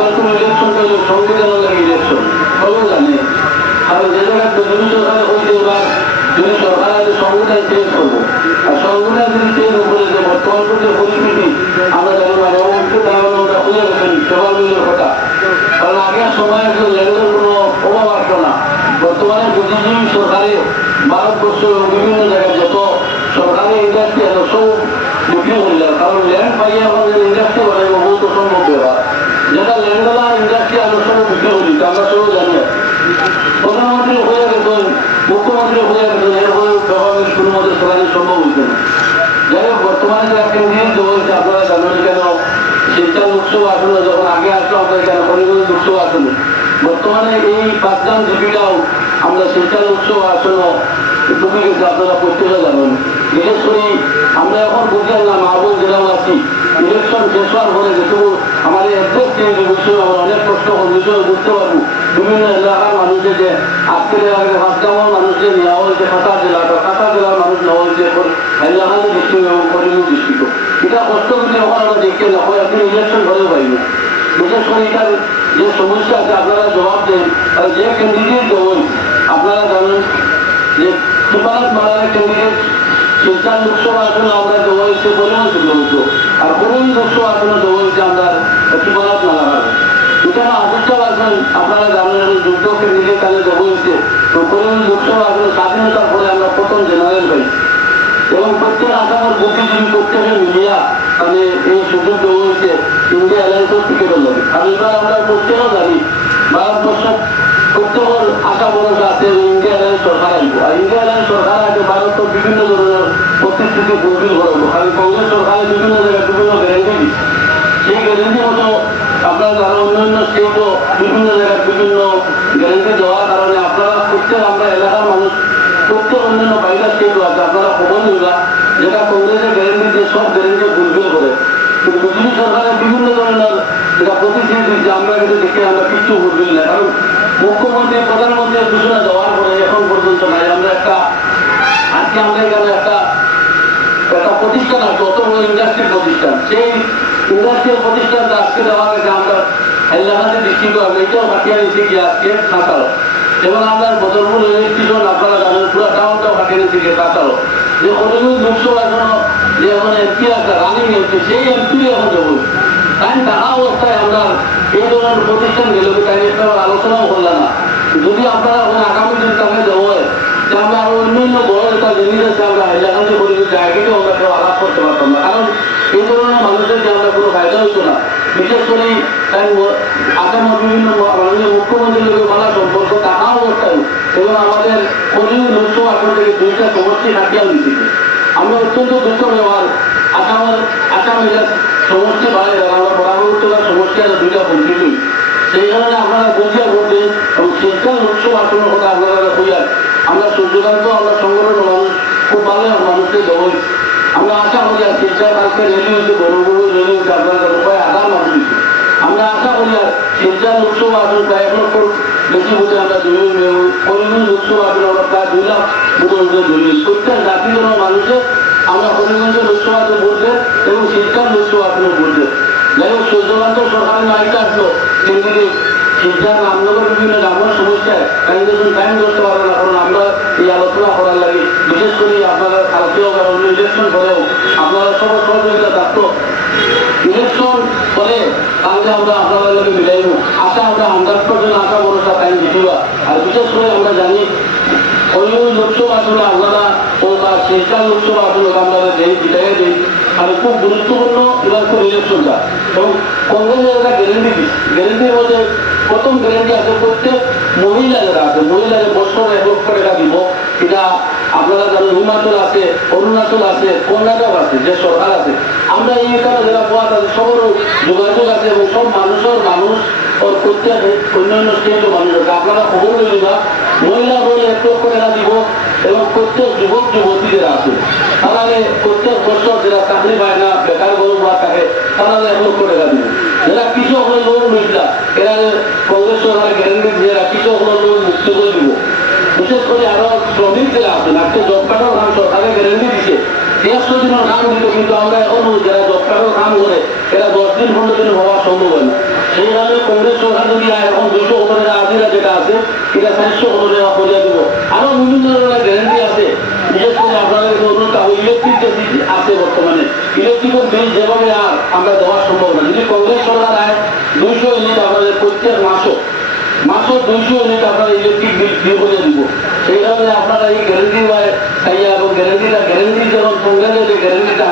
এবার কোনো ইলেকশনটা হলো সংবিধান লাগে ইলেকশন সবাই জানে আর যে জায়গায় যদি সরকার হইতে এবার যদি সরকার আগে সংবিধান চেঞ্জ করব আছে কারণ ল্যান্ড পাইয়ে আমাদের ইন্ডাস্ট্রি বানাইব বহুত অসম্ভব ব্যাপার যেটা ল্যান্ডওয়ালা ইন্ডাস্ট্রি আমরা সব বিক্রি করি আমরা সব জানি প্রধানমন্ত্রী হয়ে গেছেন মুখ্যমন্ত্রী হয়ে গেছেন এরপরে গভর্নমেন্ট কোনো মধ্যে চালানো সম্ভব হচ্ছে না শিক্ষা উৎসব আসলে বর্তমানে এই পাঁচজন জীবিকাও আমরা শিক্ষা উৎসব আসলে ডুবে গেছে আপনারা প্রত্যেকে জানেন। বিশেষ করে আমরা এখন বুঝলাম না, মাহবুব যেরকম আছি ইলেকশন শেষ হওয়ার পরে যেটুকু আপনারা আর দেওয়া হয়েছে আমরা সুপারাত মারার এখানে অবস্থা আছেন আপনারা জানেন যুদ্ধ ক্যান্ডিডেট তাদের দেওয়া মানে ইন্ডিয়া আমরা প্রত্যেকেও ভারতবর্ষ আশা ইন্ডিয়া সরকার ইন্ডিয়া সরকার বিভিন্ন ধরনের প্রতিশ্রুতি ফুলফিল করব আর কংগ্রেস সরকারের বিভিন্ন জায়গায় বিভিন্ন গ্যারেন্টি সেই গ্যারেন্টি মতো আপনারা যারা অন্যান্য স্টেটও বিভিন্ন জায়গায় বিভিন্ন গ্যারেন্টি দেওয়ার কারণে আপনারা প্রত্যেক আমরা এলাকার মানুষ প্রত্যেক অন্যান্য বাইরের স্টেটও আছে আপনারা খবর নিবা যেটা কংগ্রেসের গ্যারেন্টি দিয়ে সব গ্যারেন্টি ফুলফিল করে কিন্তু বিজেপি সরকারের বিভিন্ন ধরনের যেটা প্রতিশ্রুতি দিচ্ছে আমরা কিন্তু দেখে আমরা কিছু ফুলফিল না। কারণ মুখ্যমন্ত্রী, প্রধানমন্ত্রীর ঘোষণা দেওয়ার পরে এখন পর্যন্ত নাই। আমরা একটা আজকে আমরা এখানে একটা একটা প্রতিষ্ঠান আছে, অত বড় ইন্ডাস্ট্রি প্রতিষ্ঠান। সেই ইন্ডাস্ট্রিয়াল প্রতিষ্ঠানটা আজকে দেওয়া গেছে আমরা হাইলাকান্দি ডিস্ট্রিক্ট আমরা এটাও কাটিয়ে নিয়েছি গিয়ে আজকে সাঁতারো এবং আমরা বদরপুর রেল আপনারা জানেন, পুরো টাউনটাও কাটিয়ে নিয়েছি গিয়ে সাঁতারো যে কলিগুজ লোকসভা এখনও যে এখন এমপি আছে রানিং এমপি সেই এমপি এখন দেবো আমরা আলোচনাও করলাম না। যদি হয় আমরা আরও অন্যান্য বড় আলাপ করতে পারতাম কারণ কোনো ফায়দা না, বিশেষ করে তাই বিভিন্ন সম্পর্ক টাকা অবস্থায় এবং আমাদের আসন থেকে দুইটা সমষ্টি আমরা অত্যন্ত দুঃখ ব্যবহার আসামের আসামের সমষ্টি বাইরে আমরা বরাবর উত্তর সমষ্টি আছে দুইটা বঞ্চিত সেই কারণে আপনারা বুঝিয়া বলবেন এবং শিক্ষা লোকসভা আসনের কথা আপনারা কইয়ার আমরা সূর্যকান্ত আমরা সংগঠন মানুষ, খুব ভালো মানুষকে দেবই। আমরা আশা করি আর শিক্ষা কালকে রেলি হয়েছে বড় বড় রেলি হয়েছে, আপনারা উপায় আধার মানুষ আমরা আশা করি আর শিক্ষা লোকসভা আসন প্রায় এক লক্ষ বেশি বুঝে আমরা করিমগঞ্জ লোকসভা আসন আমরা প্রায় দুই লাখ বুঝে ধরি প্রত্যেক জাতি ধর্ম মানুষের আমরা করিমগঞ্জের লোকসভাতে বলছে এবং শিক্ষার আসনে বলছে যাই হোক সূর্যকান্ত সরকারের মাইকটা আসলো। কারণ আমরা এই আলোচনা করার করে আমরা আপনাদের লোকে মিলাইব। আশা আমরা হান্ড্রেড পার্সেন্ট বিশেষ করে আমরা জানি ওই লোকসভা আসলে আপনারা ও বা শিক্ষা লোকসভা আসলে বিদায় আর খুব গুরুত্বপূর্ণ এবার খুব ইলেকশনটা এবং কংগ্রেসের একটা গ্যারেন্টি দিচ্ছে। গ্যারেন্টির মধ্যে প্রথম গ্যারেন্টি আছে প্রত্যেক মহিলা যারা আছে, মহিলাদের বছর এক লক্ষ টাকা দিব। এটা আপনারা জানেন হিমাচল আছে, অরুণাচল আছে, কর্ণাটক আছে, যে সরকার আছে। আমরা এই এখানে যারা পাওয়া আছে, সবারও যোগাযোগ আছে এবং সব মানুষের মানুষ ওর প্রত্যেক অন্যান্য স্টেটের মানুষ আছে। আপনারা খবর লই দিবা মহিলা বলে এক লক্ষ টাকা দিব এবং প্রত্যেক যুবক, যুবতী যারা আছে, তারা প্রত্যেক বছর যারা চাকরি পায় না, বেকার গরু বা থাকে, তারা লক্ষ টাকা দিব যারা কৃষক লোন লইছিলা এরা কংগ্রেস সরকার গ্যারেন্টি দিয়ে এরা কৃষক লোন মুক্ত করে দিব। বিশেষ করে আরও শ্রমিক যারা আছেন আজকে জব কার্ডও নাম সরকারের গ্যারেন্টি দিচ্ছে একশো দিনের কাম দিত কিন্তু আমরা এখন যারা দশ টাকার কাম করে, এরা দশ দিন, পনেরো দিন হওয়া সম্ভব হয় না। সেই কারণে কংগ্রেস সরকার যদি এখন দুশো টাকা আজিরা যেটা আছে এটা চারশো টাকা করিয়া দিব। আরও বিভিন্ন ধরনের গ্যারেন্টি আছে। বিশেষ করে আপনাদের আছে বর্তমানে। বিল যেভাবে আর আমরা দেওয়া সম্ভব না। যদি কংগ্রেস সরকার আয় দুইশো ইউনিট আপনাদের প্রত্যেক মাসও। দুইশো ইউনিট আপনারা ইলেকট্রিক বিল দিব। সেই কারণে আপনারা এই গ্যারেন্টি এবং গ্যারেন্টিটা গ্যারেন্টি যখন কংগ্রেসের যে গ্যারেন্টিটা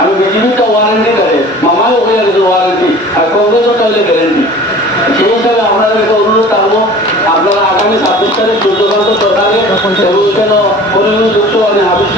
আমি বিজেপিটা ওয়ারেন্টি হয়ে গেছে ওয়ারেন্টি আর কংগ্রেসও চাইলে গ্যারেন্টি সেই হিসাবে আপনাদের একটা অনুরোধ থাকব, আপনারা আগামী ছাব্বিশ তারিখ সূর্যকান্ত সরকারে এবং কেন মানে হাবিজ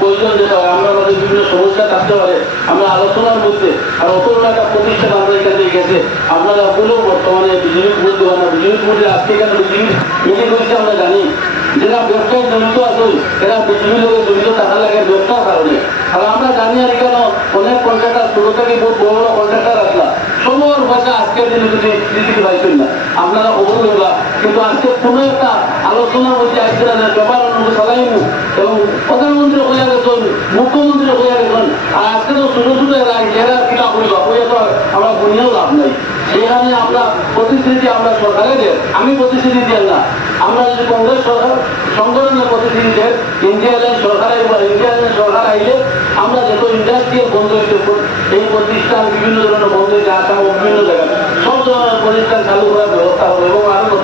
প্রয়োজন যেটা হয় আমরা আমাদের বিভিন্ন সমস্যা থাকতে পারে, আমরা আলোচনার মধ্যে আর অত একটা প্রতিষ্ঠান আমরা এখানে গেছে। আপনারা বলেও বর্তমানে বিজেপি দেওয়া না বিজেপি ভোটে আজকে কেন বিজেপি মিটিং করছে আমরা জানি। যারা ব্যবসায় জড়িত আছে এরা বিজেপি লোকের জড়িত টাকা লাগে ব্যবসার কারণে। আর আমরা জানি আর কেন অনেক কন্ট্রাক্টার ছোট থেকে বহুত বড় বড় কন্ট্রাক্টার আসলা। সবার ভাষা আজকের দিনে যদি দিতে পাইছেন না, আপনারা দেবা কিন্তু আজকে কোনো একটা আলোচনার মধ্যে আসছে না ব্যাপার চালাইমু এবং প্রধানমন্ত্রী হইয়া গেছেন, মুখ্যমন্ত্রী হইয়া গেছেন, আর আজকে তো ছোট ছোট এরা এরা কিনা করিবা হইয়া তো আমরা বুঝেও লাভ নাই। সেখানে আমরা প্রতিশ্রুতি আমরা সরকারে দেয় আমি প্রতিশ্রুতি দিই না। আমরা যদি কংগ্রেস সরকার, সংগঠনের প্রতিশ্রুতি দেয় ইন্ডিয়া লাইন সরকার ইন্ডিয়া লাইন সরকার আইলে, আমরা যত ইন্ডাস্ট্রিয়াল বন্ধ হইতে এই প্রতিষ্ঠান বিভিন্ন ধরনের বন্ধ হইতে আসা বিভিন্ন জায়গায়। সব ধরনের প্রতিষ্ঠান চালু করার ব্যবস্থা হবে এবং